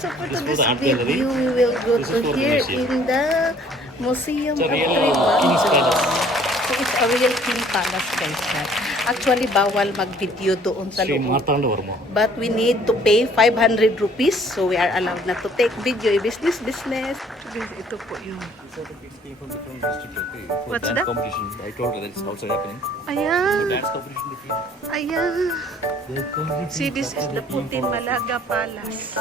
So for This today's for the art gallery. video, we will go This to is for the here museum. in the Museum It's a of real Tribal. King's Palace. So it's a real King Palace, guys. Actually, bawal mag-video doon sa Sri loob. Martandavarma. But we need to pay 500 rupees. So we are allowed na to take video. Business. Ito po yung... What's that? Competition. I told her that's also happening. Ayan. Dance competition between. Ayan. See, this is the Putin Malaga Palace.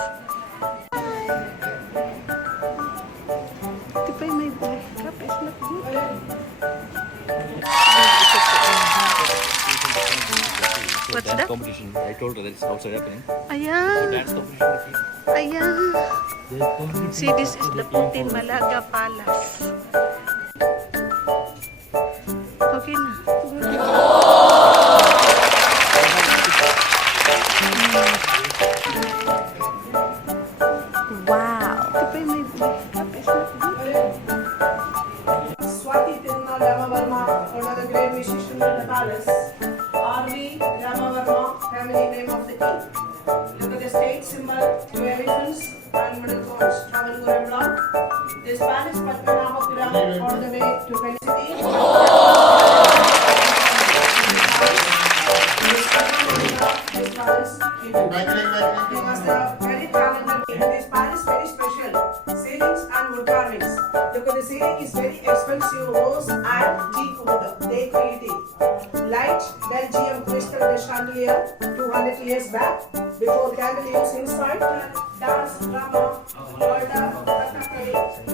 Ito pa yung may backdrop. It's not good. What's Dance that? competition. I told her that's also happening. Ayan. Dance competition between. Ayan. See, this is the Putin Malaga Palace. Okay na. Wow. Ito pa yung may backdrop. It's not good. Swati Tirunal Ramavarma, one of the great musicians in the palace. R.V. Ramavarma, family name of the king. Look at the state symbol, two elephants and middle cones, Travancore block. The Spanish Padmanabhapuram all the way to Felicity. This palace, he was a very talented king. This palace very special. Ceilings and wood carvings. Look at the ceiling is very expensive rose and teak wood. They created light Belgium crystal de chandelier 200 years back before candle use inside. Dance, drama, murder, Kathakali,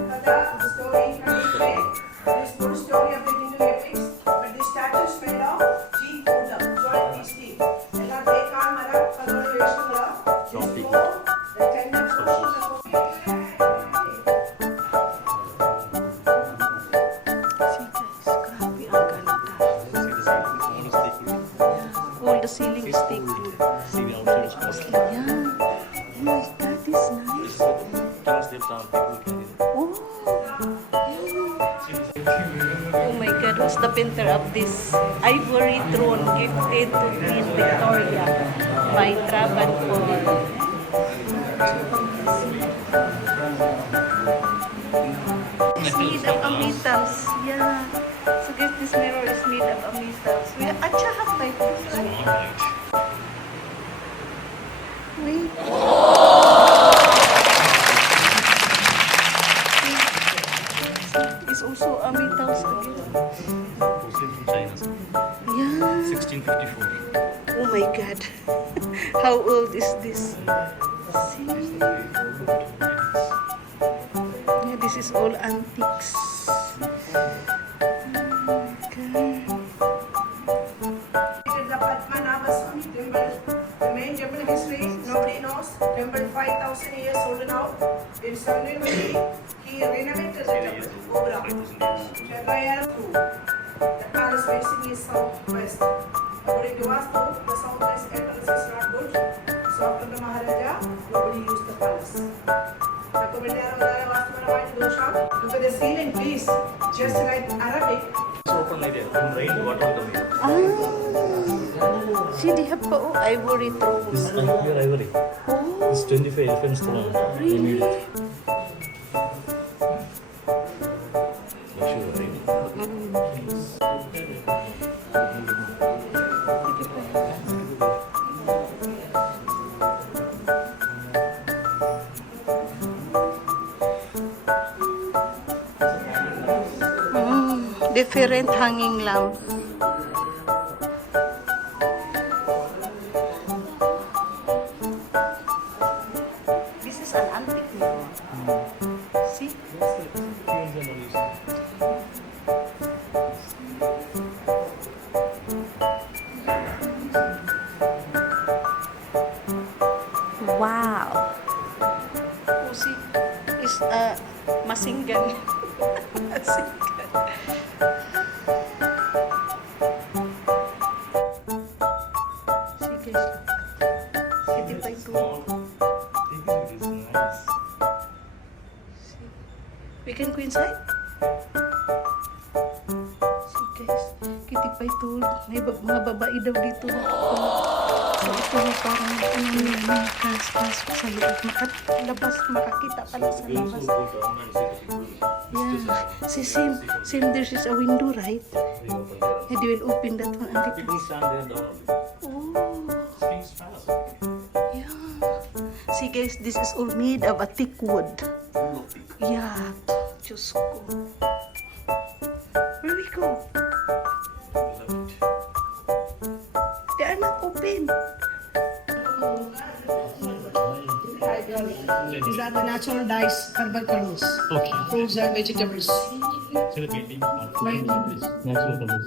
Kada, story, play. This good story of the Hindu epics. But this statue is made of teak wood, joint these teeth. And now they can't matter, coloration, this more, the tender portion of See guys, grabe ang ganda. All the ceiling is thick wood. Ayan. Oh my God, this is nice. Oh. Oh my God, who's the painter of this ivory throne gifted to Queen Victoria by Travancore? It's made of metals. Yeah. So guys, this mirror is made of metals. We acha has like this, right? Wait. It's also a metals again. Yeah. 1654. Oh my God. How old is this? See? Yeah, this is all antiques. Oh my God. The Padmanabha Swami temple, the main temple history, nobody knows. Temple 5,000 years old now. In 1720, he renovated the temple. Gobra. Chennai through. The palace facing is southwest. According to Vastu, the southwest entrance is not good. So after the Maharaja, nobody used the palace. Look at the ceiling, please. Just like Arabic. It's open area. When rain, water will come here. Ah. See, they have pa ivory This thrones. is pure ivory. Oh, It's 25 elephants throne. They made it. For sure, right? different hanging lamps. This is an antique mirror. See? Wow. Oh, see? It's masinggan. Masinggan. See guys, look. Hindi pa ito. See? We can go inside? See guys, kitty pa ito. May mga babae daw dito. So ito yung parang ano nila na pasok sa loob. Labas, makakita pala sa We labas. also go down and see the people. Yeah. See, same, there is a window, right? They open there. And they will open that one. And they People stand there down only. oh, Things fast. yeah. See guys, this is all made of a thick wood. Full of people. Yeah. Diyos ko. Where we go? Love it. They are not open. These are the natural dyes, herbal colors, Okay. fruits and vegetables. So the painting. Natural colors.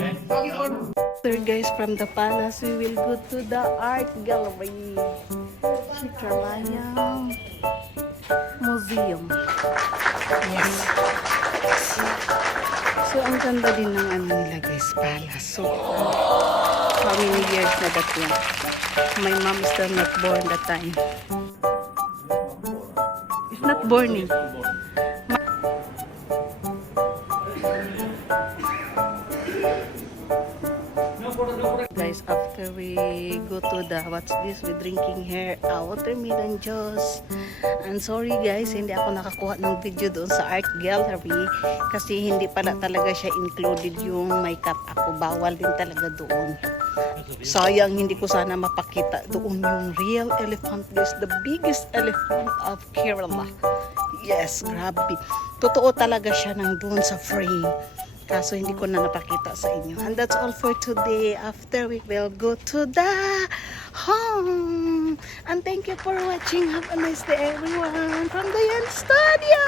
After guys, from the palace, we will go to the art gallery. Citralayang Museum. Yes. So, ang ganda din ng ano nila guys, palace. So, how many years na that one? My mom is still not born that time. It's not born eh. Guys, after we go to the what's this, we drinking here watermelon juice. And sorry guys, hindi ako nakakuha ng video doon sa art gallery kasi hindi pala talaga siya included yung makeup. Ako bawal din talaga doon. Sayang, hindi ko sana mapakita doon yung real elephant. This the biggest elephant of Kerala. Yes, grabe. Totoo talaga siya nang doon sa frame. Kaso hindi ko na napakita sa inyo. And that's all for today. After we will go to the home. And thank you for watching. Have a nice day everyone from the Yan Studio.